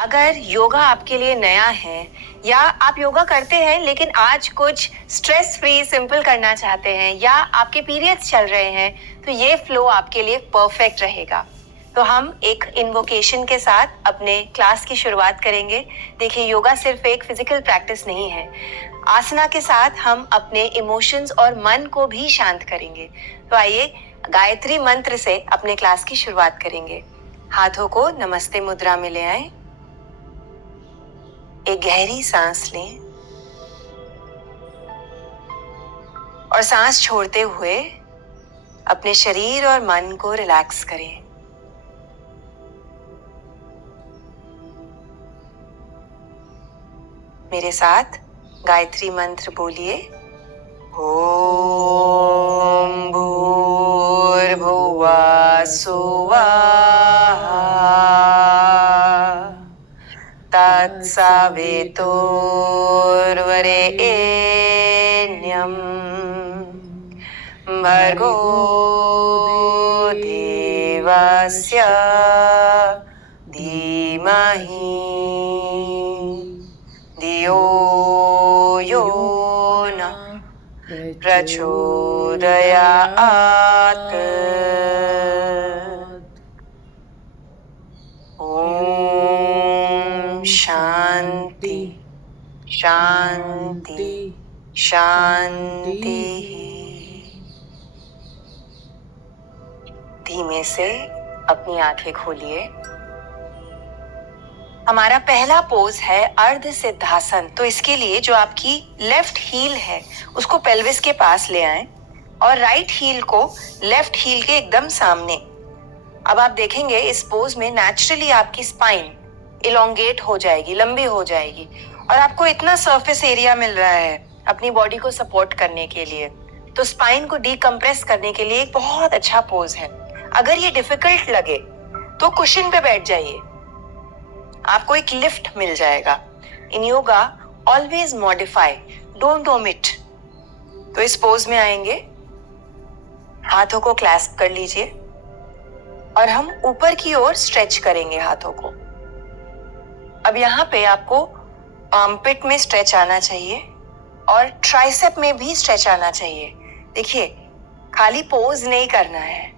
अगर योगा आपके लिए नया है या आप योगा करते हैं लेकिन आज कुछ स्ट्रेस फ्री सिंपल करना चाहते हैं या आपके पीरियड्स चल रहे हैं तो ये फ्लो आपके लिए परफेक्ट रहेगा। तो हम एक इन्वोकेशन के साथ अपने क्लास की शुरुआत करेंगे। देखिए, योगा सिर्फ एक फिजिकल प्रैक्टिस नहीं है। आसना के साथ हम अपने इमोशंस और मन को भी शांत करेंगे। तो आइए गायत्री मंत्र से अपने क्लास की शुरुआत करेंगे। हाथों को नमस्ते मुद्रा में ले आए। एक गहरी सांस लें और सांस छोड़ते हुए अपने शरीर और मन को रिलैक्स करें। मेरे साथ गायत्री मंत्र बोलिए। ओम भूर्भुवः सुवः तत्सवितुर्वरेण्यं भर्गो देवस्य धीमहि धियो यो नः प्रचोदयात्। ओम शांति शांति शांति। धीमे से अपनी आंखें खोलिए। हमारा पहला पोज है अर्ध सिद्धासन। तो इसके लिए जो आपकी लेफ्ट हील है उसको पेल्विस के पास ले आएं और राइट हील को लेफ्ट हील के एकदम सामने। अब आप देखेंगे इस पोज में नेचुरली आपकी स्पाइन इलोंगेट हो जाएगी, लंबी हो जाएगी और आपको इतना सरफेस एरिया मिल रहा है अपनी बॉडी को सपोर्ट करने के लिए। तो स्पाइन को डीकंप्रेस करने के लिए एक बहुत अच्छा पोज है। अगर ये डिफिकल्ट लगे तो कुशन पे बैठ जाइए, आपको एक लिफ्ट मिल जाएगा। In yoga always modify, don't omit. तो इस पोज में आएंगे, हाथों को क्लैस्प कर लीजिए और हम ऊपर की ओर स्ट्रेच करेंगे हाथों को। अब यहाँ पे आपको आर्मपिट में स्ट्रेच आना चाहिए और ट्राइसेप में भी स्ट्रेच आना चाहिए। देखिए, खाली पोज नहीं करना है,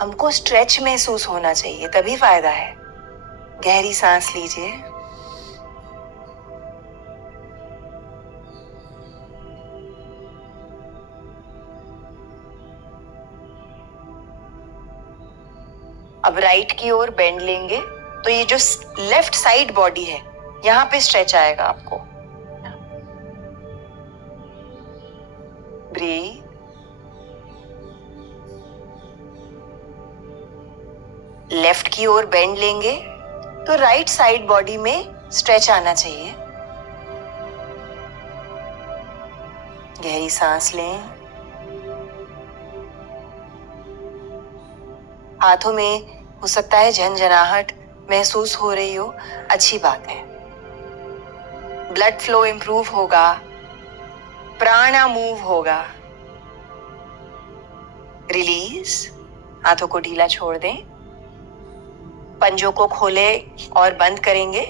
हमको स्ट्रेच महसूस होना चाहिए, तभी फायदा है। गहरी सांस लीजिए। अब राइट की ओर बेंड लेंगे तो ये जो लेफ्ट साइड बॉडी है यहां पे स्ट्रेच आएगा आपको। ब्रीथ। लेफ्ट की ओर बेंड लेंगे तो राइट साइड बॉडी में स्ट्रेच आना चाहिए। गहरी सांस लें। हाथों में हो सकता है झंझनाहट महसूस हो रही हो, अच्छी बात है। ब्लड फ्लो इंप्रूव होगा, प्राणा मूव होगा। रिलीज। हाथों को ढीला छोड़ दें, पंजों को खोले और बंद करेंगे।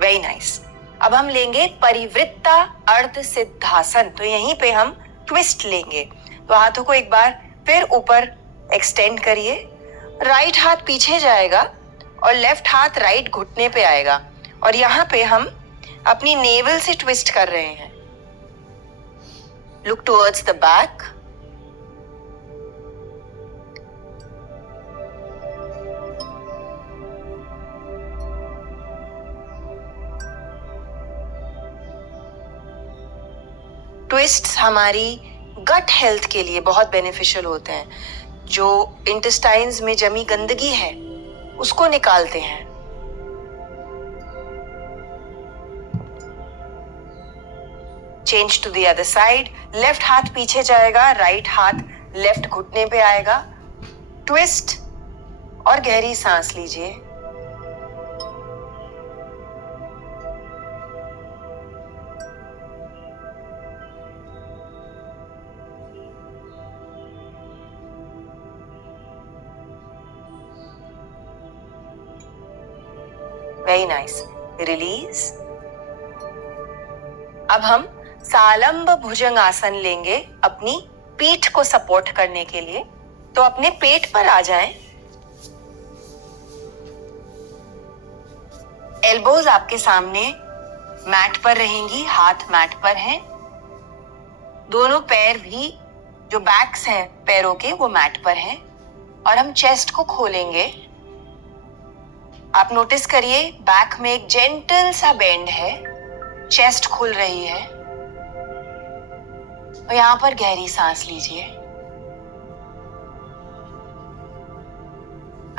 Very nice. अब हम लेंगे परिवृत्ता अर्ध सिद्धासन। तो यहीं पे हम ट्विस्ट लेंगे। तो हाथों को एक बार फिर ऊपर एक्सटेंड करिए। राइट हाथ पीछे जाएगा और लेफ्ट हाथ राइट घुटने पे आएगा और यहाँ पे हम अपनी नेवल से ट्विस्ट कर रहे हैं। Look towards the back. Twists हमारी गट हेल्थ के लिए बहुत बेनिफिशियल होते हैं। जो इंटेस्टाइन्स में जमी गंदगी है उसको निकालते हैं। Change to the other side. Left हाथ पीछे जाएगा, राइट हाथ लेफ्ट घुटने पे आएगा। ट्विस्ट और गहरी सांस लीजिए। Very nice, release. अब हम सालंब भुजंग आसन लेंगे अपनी पीठ को सपोर्ट करने के लिए। तो अपने पेट पर आ जाएं। एल्बोज आपके सामने मैट पर रहेंगी, हाथ मैट पर हैं। दोनों पैर भी जो बैक्स हैं पैरों के वो मैट पर हैं। और हम चेस्ट को खोलेंगे। आप नोटिस करिए बैक में एक जेंटल सा बेंड है, चेस्ट खुल रही है। और यहां पर गहरी सांस लीजिए।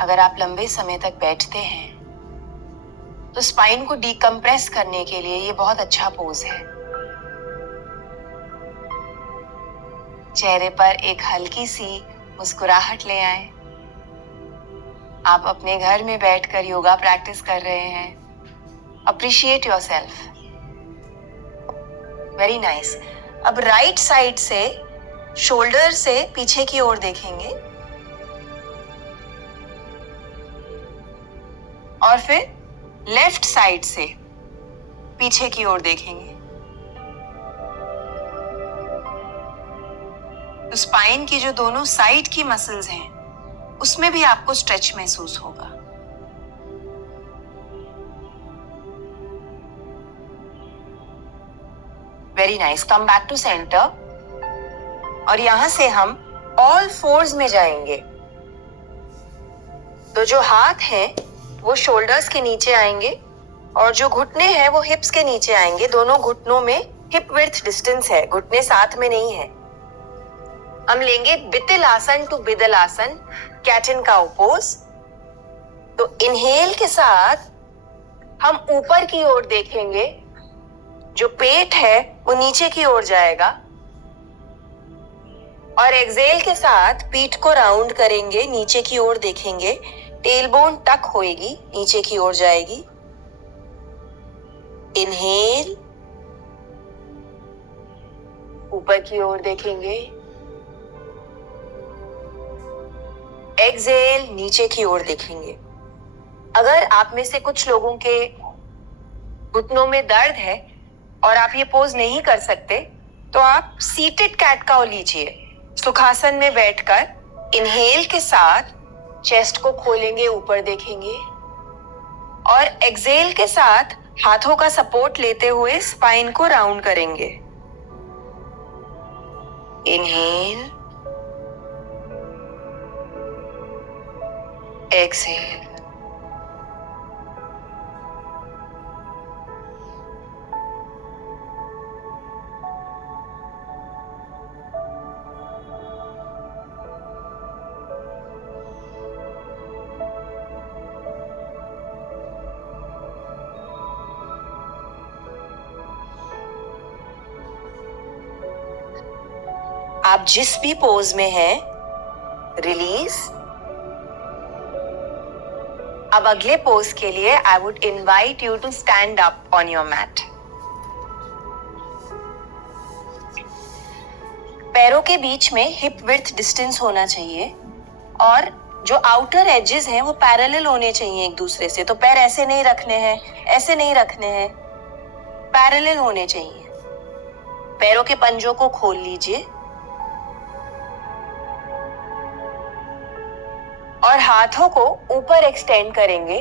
अगर आप लंबे समय तक बैठते हैं तो स्पाइन को डीकंप्रेस करने के लिए ये बहुत अच्छा पोज है। चेहरे पर एक हल्की सी मुस्कुराहट ले आए। आप अपने घर में बैठकर योगा प्रैक्टिस कर रहे हैं। Appreciate yourself. Very nice. अब राइट साइड से शोल्डर से पीछे की ओर देखेंगे और फिर लेफ्ट साइड से पीछे की ओर देखेंगे। तो स्पाइन की जो दोनों साइड की मसल्स हैं उसमें भी आपको स्ट्रेच महसूस होगा। Very nice. Come back to centre. और यहां से हम ऑल फोर्स में जाएंगे। तो जो हाथ हैं वो शोल्डर्स के नीचे आएंगे और जो घुटने हैं वो हिप्स के नीचे आएंगे। दोनों घुटनों में हिप विड्थ डिस्टेंस है, घुटने साथ में नहीं है। हम लेंगे बितिल आसन टू बिदल आसन, कैट एंड काउ पोज। तो इनहेल के साथ हम ऊपर की ओर देखेंगे। जो पेट है वो नीचे की ओर जाएगा। और एक्सहेल के साथ पीठ को राउंड करेंगे, नीचे की ओर देखेंगे। टेलबोन टक होएगी, नीचे की ओर जाएगी। इनहेल, ऊपर की ओर देखेंगे। एक्सहेल, नीचे की ओर देखेंगे। अगर आप में से कुछ लोगों के घुटनों में दर्द है और आप ये पोज नहीं कर सकते तो आप सीटेड कैट काउ लीजिए। सुखासन में बैठकर इनहेल के साथ चेस्ट को खोलेंगे, ऊपर देखेंगे और एक्सहेल के साथ हाथों का सपोर्ट लेते हुए स्पाइन को राउंड करेंगे। Inhale, exhale. आप जिस भी पोज में हैं, रिलीज। अब अगले पोज के लिए I would invite you to stand up on your mat. पैरों के बीच में हिप विड्थ डिस्टेंस होना चाहिए और जो आउटर एजेस हैं वो पैरेलल होने चाहिए एक दूसरे से। तो पैर ऐसे नहीं रखने हैं, ऐसे नहीं रखने हैं, पैरेलल होने चाहिए। पैरों के पंजों को खोल लीजिए और हाथों को ऊपर एक्सटेंड करेंगे।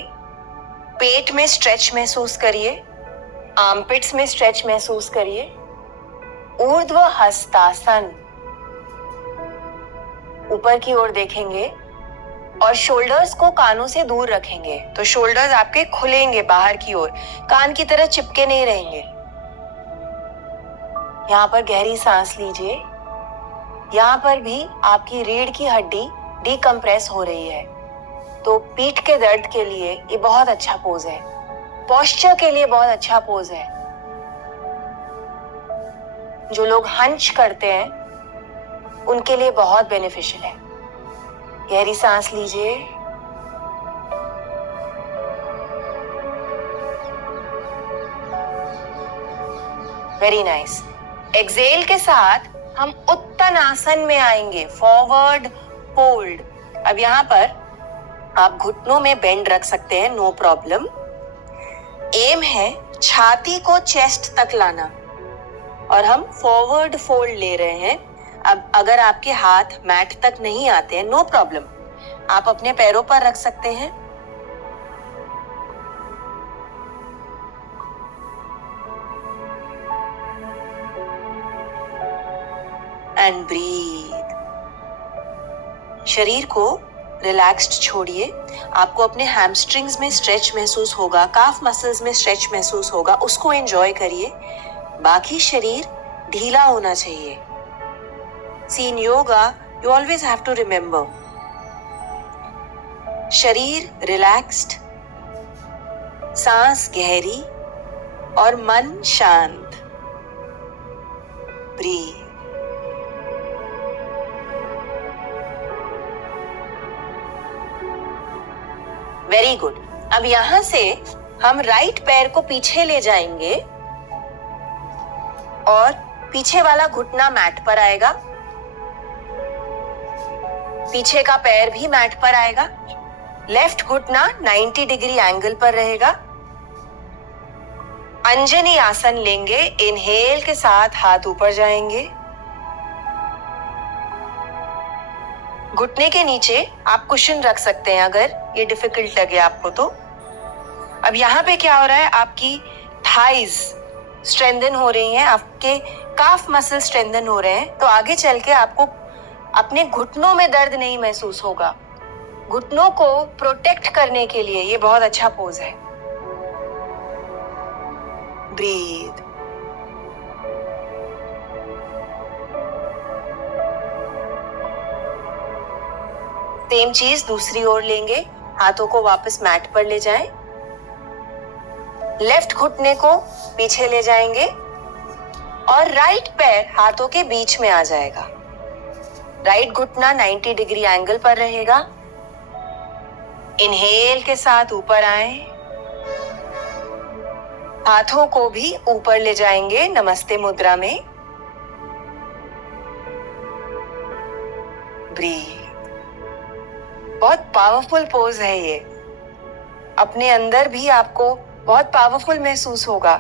पेट में स्ट्रेच महसूस करिए, आर्मपिट्स में स्ट्रेच महसूस करिए। ऊर्ध्व हस्तासन, ऊपर की ओर देखेंगे और शोल्डर्स को कानों से दूर रखेंगे। तो शोल्डर्स आपके खुलेंगे बाहर की ओर, कान की तरह चिपके नहीं रहेंगे। यहां पर गहरी सांस लीजिए। यहां पर भी आपकी रीढ़ की हड्डी डीकंप्रेस हो रही है। तो पीठ के दर्द के लिए ये बहुत अच्छा पोज है, पोस्चर के लिए बहुत अच्छा पोज है। जो लोग हंच करते हैं उनके लिए बहुत बेनिफिशियल है। गहरी सांस लीजिए। Very nice. एक्सहेल के साथ हम उत्तन आसन में आएंगे, फॉरवर्ड फोल्ड। अब यहां पर आप घुटनों में बेंड रख सकते हैं, नो प्रॉब्लम। एम है छाती को चेस्ट तक लाना और हम फॉरवर्ड फोल्ड ले रहे हैं। अब अगर आपके हाथ मैट तक नहीं आते हैं, नो प्रॉब्लम, आप अपने पैरों पर रख सकते हैं। And breathe. शरीर को रिलैक्स्ड छोड़िए। आपको अपने हैमस्ट्रिंग्स में स्ट्रेच महसूस होगा, काफ मसल्स में स्ट्रेच महसूस होगा, उसको एंजॉय करिए। बाकी शरीर ढीला होना चाहिए। See in yoga you always have to remember, शरीर रिलैक्स्ड, सांस गहरी और मन शांत। ब्रीथ। Very good. अब यहां से हम राइट पैर को पीछे ले जाएंगे और पीछे वाला घुटना मैट पर आएगा, पीछे का पैर भी मैट पर आएगा। लेफ्ट घुटना 90 डिग्री एंगल पर रहेगा। अंजनी आसन लेंगे। इनहेल के साथ हाथ ऊपर जाएंगे। घुटने के नीचे आप कुशन रख सकते हैं अगर ये डिफिकल्ट लगे आपको तो। अब यहाँ पे क्या हो रहा है, आपकी थाइज स्ट्रेंथन हो रही हैं, आपके काफ मसल स्ट्रेंथन हो रहे हैं, तो आगे चल के आपको अपने घुटनों में दर्द नहीं महसूस होगा। घुटनों को प्रोटेक्ट करने के लिए ये बहुत अच्छा पोज है। ब्रीथ। सेम चीज दूसरी ओर लेंगे। हाथों को वापस मैट पर ले जाएं। लेफ्ट घुटने को पीछे ले जाएंगे और राइट पैर हाथों के बीच में आ जाएगा। राइट घुटना 90 डिग्री एंगल पर रहेगा। इनहेल के साथ ऊपर आए, हाथों को भी ऊपर ले जाएंगे नमस्ते मुद्रा में। ब्रीथ। बहुत पावरफुल पोज है ये। अपने अंदर भी आपको बहुत पावरफुल महसूस होगा।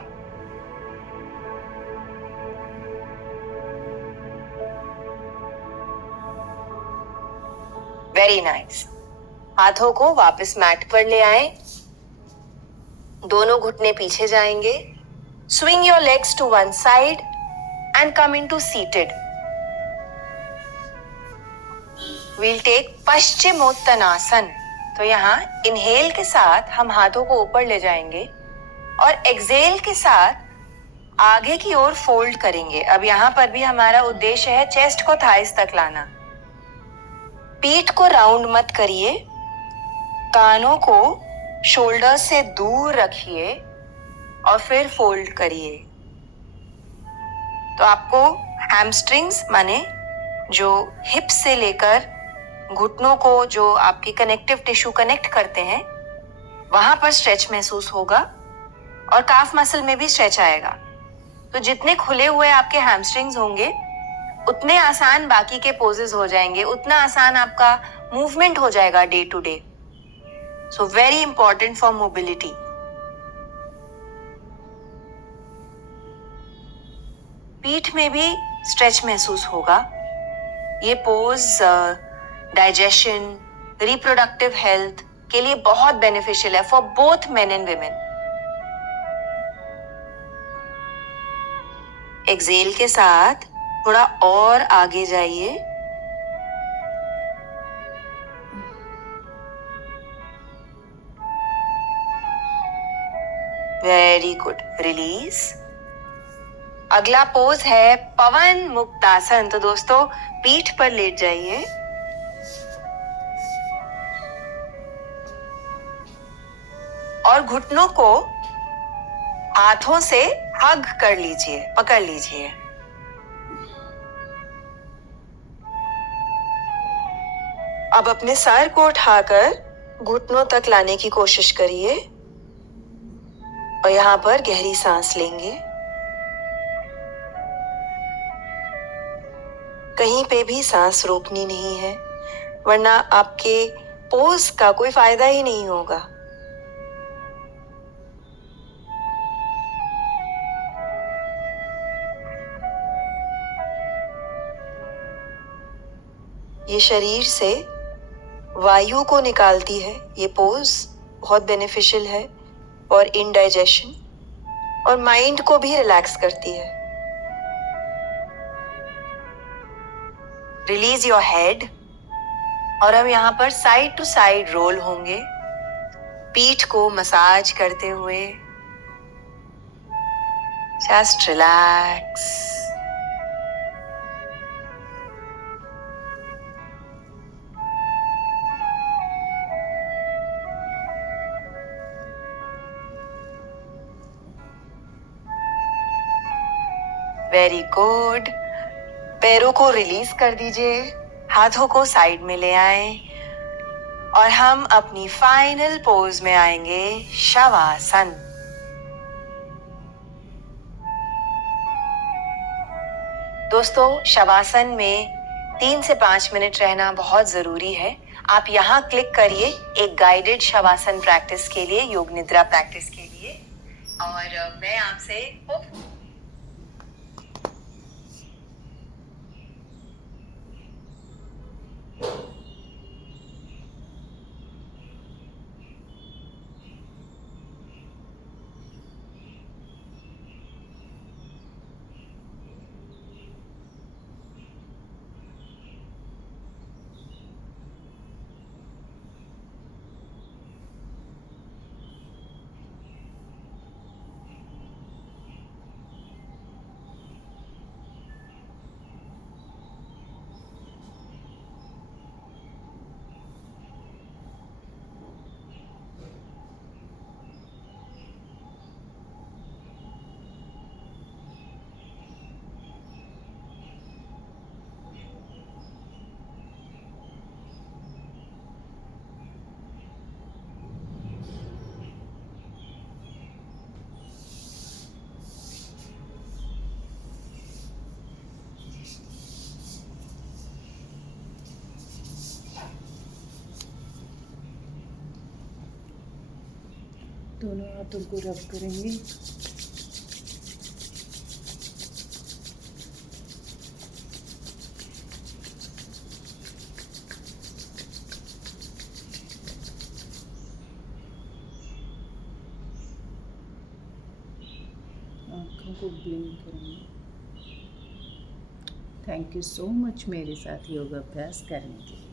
Very nice. हाथों को वापस मैट पर ले आए। दोनों घुटने पीछे जाएंगे। Swing your legs to one side and come into seated. We'll take paschimottanasana. तो यहाँ इनहेल के साथ हम हाथों को ऊपर ले जाएंगे और एक्सहेल के साथ आगे की ओर फोल्ड करेंगे। अब यहाँ पर भी हमारा उद्देश्य है चेस्ट को थाइस तक लाना। पीठ को राउंड मत करिए, कानों को शोल्डर से दूर रखिए और फिर फोल्ड करिए। तो आपको हैमस्ट्रिंग्स माने जो हिप से लेकर घुटनों को, जो आपकी कनेक्टिव टिश्यू कनेक्ट करते हैं, वहां पर स्ट्रेच महसूस होगा और काफ मसल में भी स्ट्रेच आएगा। तो जितने खुले हुए आपके हैमस्ट्रिंग्स होंगे उतने आसान बाकी के पोजेस हो जाएंगे, उतना आसान आपका मूवमेंट हो जाएगा day to day. So very important for mobility. पीठ में भी स्ट्रेच महसूस होगा। ये पोज डाइजेशन, रिप्रोडक्टिव हेल्थ के लिए बहुत बेनिफिशियल है for both men and women. Exhale के साथ थोड़ा और आगे जाइए। Very good. रिलीज। अगला पोज है पवन मुक्तासन। तो दोस्तों पीठ पर लेट जाइए और घुटनों को हाथों से हग कर लीजिए, पकड़ लीजिए। अब अपने सर को उठाकर घुटनों तक लाने की कोशिश करिए और यहां पर गहरी सांस लेंगे। कहीं पे भी सांस रोकनी नहीं है, वरना आपके पोज का कोई फायदा ही नहीं होगा। ये शरीर से वायु को निकालती है। ये पोज बहुत बेनिफिशियल है और इंडाइजेशन, और माइंड को भी रिलैक्स करती है। Release your head. और हम यहाँ पर साइड टू साइड रोल होंगे, पीठ को मसाज करते हुए। Just relax. Very good. पैरों को रिलीज कर दीजिए, हाथों को साइड में ले आए और हम अपनी फाइनल पोज में आएंगे, शवासन। दोस्तों, शवासन में 3 से 5 मिनट रहना बहुत जरूरी है। आप यहाँ क्लिक करिए एक गाइडेड शवासन प्रैक्टिस के लिए, योग निद्रा प्रैक्टिस के लिए। और मैं आपसे दोनों हाथों को रब करेंगे। आँखों को ब्लिंक करेंगे। थैंक यू सो मच मेरे साथ योगाभ्यास करने के लिए।